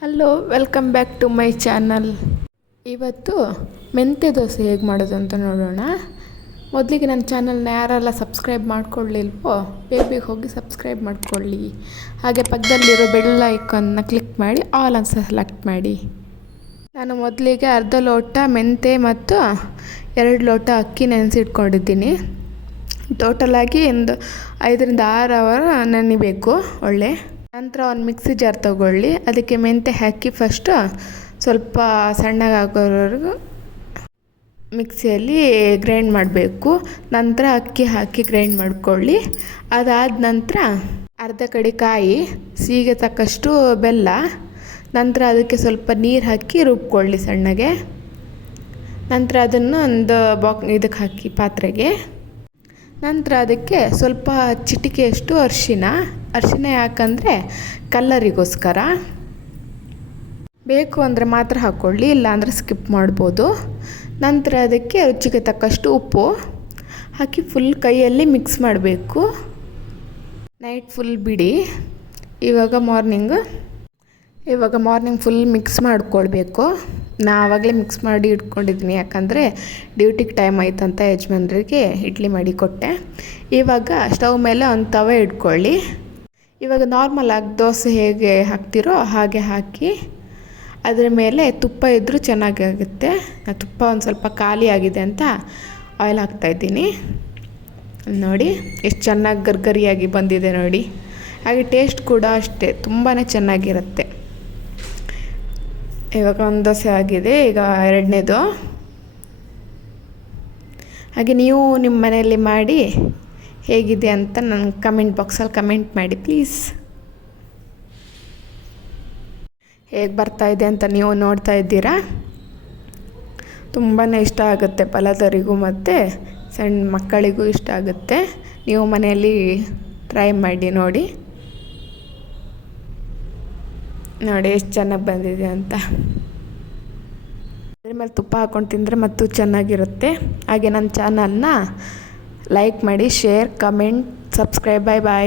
Hello welcome back to my channel. ಇವತ್ತು ಮೆಂತ್ಯ ದೋಸೆ ಹೇಗೆ ಮಾಡೋದು ಅಂತ ನೋಡೋಣ. ಮೊದಲಿಗೆ ನನ್ನ ಚಾನಲ್ನ ಯಾರೆಲ್ಲ ಸಬ್ಸ್ಕ್ರೈಬ್ ಮಾಡ್ಕೊಳ್ಳಿಲ್ವೋ ಬೇಗ ಹೋಗಿ ಸಬ್ಸ್ಕ್ರೈಬ್ ಮಾಡ್ಕೊಳ್ಳಿ. ಹಾಗೆ ಪಕ್ಕದಲ್ಲಿರೋ ಬೆಲ್ ಐಕಾನ್ನ ಕ್ಲಿಕ್ ಮಾಡಿ ಆಲ್ ಅಂತ ಸೆಲೆಕ್ಟ್ ಮಾಡಿ. ನಾನು ಮೊದಲಿಗೆ ಅರ್ಧ ಲೋಟ ಮೆಂತ್ಯ ಮತ್ತು 2 ಲೋಟ ಅಕ್ಕಿ ನೆನೆಸಿಟ್ಕೊಂಡಿದ್ದೀನಿ. ಟೋಟಲಾಗಿ ಒಂದು 5 ರಿಂದ 6 ಅವರ್ ನೆನಿಬೇಕು ಒಳ್ಳೆ. ನಂತರ ಒಂದು ಮಿಕ್ಸಿ ಜಾರ್ ತೊಗೊಳ್ಳಿ. ಅದಕ್ಕೆ ಮೆಂತ್ಯ ಹಾಕಿ ಫಸ್ಟು ಸ್ವಲ್ಪ ಸಣ್ಣಗಾಗೋವರೆಗೂ ಮಿಕ್ಸಿಯಲ್ಲಿ ಗ್ರೈಂಡ್ ಮಾಡಬೇಕು. ನಂತರ ಅಕ್ಕಿ ಹಾಕಿ ಗ್ರೈಂಡ್ ಮಾಡ್ಕೊಳ್ಳಿ. ಅದಾದ ನಂತರ ಅರ್ಧ ಕಡೆ ಕಾಯಿ, ಸಿಹಿಗೆ ತಕ್ಕಷ್ಟು ಬೆಲ್ಲ, ನಂತರ ಅದಕ್ಕೆ ಸ್ವಲ್ಪ ನೀರು ಹಾಕಿ ರುಬ್ಕೊಳ್ಳಿ ಸಣ್ಣಗೆ. ನಂತರ ಅದನ್ನು ಒಂದು ಇದಕ್ಕೆ ಹಾಕಿ ಪಾತ್ರೆಗೆ. ನಂತರ ಅದಕ್ಕೆ ಸ್ವಲ್ಪ ಚಿಟಿಕೆಯಷ್ಟು ಅರಿಶಿನ ಯಾಕಂದರೆ ಕಲ್ಲರಿಗೋಸ್ಕರ. ಬೇಕು ಅಂದರೆ ಮಾತ್ರ ಹಾಕ್ಕೊಳ್ಳಿ, ಇಲ್ಲಾಂದರೆ ಸ್ಕಿಪ್ ಮಾಡ್ಬೋದು. ನಂತರ ಅದಕ್ಕೆ ರುಚಿಗೆ ತಕ್ಕಷ್ಟು ಉಪ್ಪು ಹಾಕಿ ಫುಲ್ ಕೈಯಲ್ಲಿ ಮಿಕ್ಸ್ ಮಾಡಬೇಕು. ನೈಟ್ ಫುಲ್ ಬಿಡಿ. ಇವಾಗ ಮಾರ್ನಿಂಗ್ ಫುಲ್ ಮಿಕ್ಸ್ ಮಾಡ್ಕೊಳ್ಬೇಕು. ಆವಾಗಲೇ ಮಿಕ್ಸ್ ಮಾಡಿ ಇಟ್ಕೊಂಡಿದ್ದೀನಿ, ಯಾಕಂದರೆ ಡ್ಯೂಟಿಗೆ ಟೈಮ್ ಆಯ್ತಂತ ಯಜಮಾನ್ರಿಗೆ ಇಡ್ಲಿ ಮಾಡಿ ಕೊಟ್ಟೆ. ಇವಾಗ ಸ್ಟವ್ ಮೇಲೆ ಒಂದು ತವೆ ಇಟ್ಕೊಳ್ಳಿ. ಇವಾಗ ನಾರ್ಮಲ್ ಆಗಿ ದೋಸೆ ಹೇಗೆ ಹಾಕ್ತಿರೋ ಹಾಗೆ ಹಾಕಿ ಅದರ ಮೇಲೆ ತುಪ್ಪ ಇದ್ದರೂ ಚೆನ್ನಾಗಿ ಆಗುತ್ತೆ. ತುಪ್ಪ ಒಂದು ಸ್ವಲ್ಪ ಖಾಲಿ ಆಗಿದೆ ಅಂತ ಆಯಿಲ್ ಹಾಕ್ತಾಯಿದ್ದೀನಿ. ನೋಡಿ ಎಷ್ಟು ಚೆನ್ನಾಗಿ ಗರ್ಗರಿಯಾಗಿ ಬಂದಿದೆ ನೋಡಿ. ಹಾಗೆ ಟೇಸ್ಟ್ ಕೂಡ ಅಷ್ಟೇ ತುಂಬಾ ಚೆನ್ನಾಗಿರುತ್ತೆ. ಇವಾಗ ಒಂದು ದೋಸೆ ಆಗಿದೆ. ಈಗ 2ನೇದು. ಹಾಗೆ ನೀವು ನಿಮ್ಮ ಮನೆಯಲ್ಲಿ ಮಾಡಿ ಹೇಗಿದೆ ಅಂತ ನನ್ನ ಕಮೆಂಟ್ ಬಾಕ್ಸಲ್ಲಿ ಕಮೆಂಟ್ ಮಾಡಿ ಪ್ಲೀಸ್. ಹೇಗೆ ಬರ್ತಾಯಿದೆ ಅಂತ ನೀವು ನೋಡ್ತಾ ಇದ್ದೀರಾ. ತುಂಬಾ ಇಷ್ಟ ಆಗುತ್ತೆ ಫಲದವರಿಗೂ ಮತ್ತು ಸಣ್ಣ ಮಕ್ಕಳಿಗೂ ಇಷ್ಟ ಆಗುತ್ತೆ. ನೀವು ಮನೆಯಲ್ಲಿ ಟ್ರೈ ಮಾಡಿ ನೋಡಿ ಎಷ್ಟು ಚೆನ್ನಾಗಿ ಬಂದಿದೆ ಅಂತ. ಅದ್ರ ಮೇಲೆ ತುಪ್ಪ ಹಾಕ್ಕೊಂಡು ತಿಂದರೆ ಮತ್ತೂ ಚೆನ್ನಾಗಿರುತ್ತೆ. ಹಾಗೆ ನನ್ನ ಚಾನಲ್ನ ಲೈಕ್ ಮಾಡಿ, ಶೇರ್, ಕಮೆಂಟ್, ಸಬ್ಸ್ಕ್ರೈಬ್. ಬಾಯ್.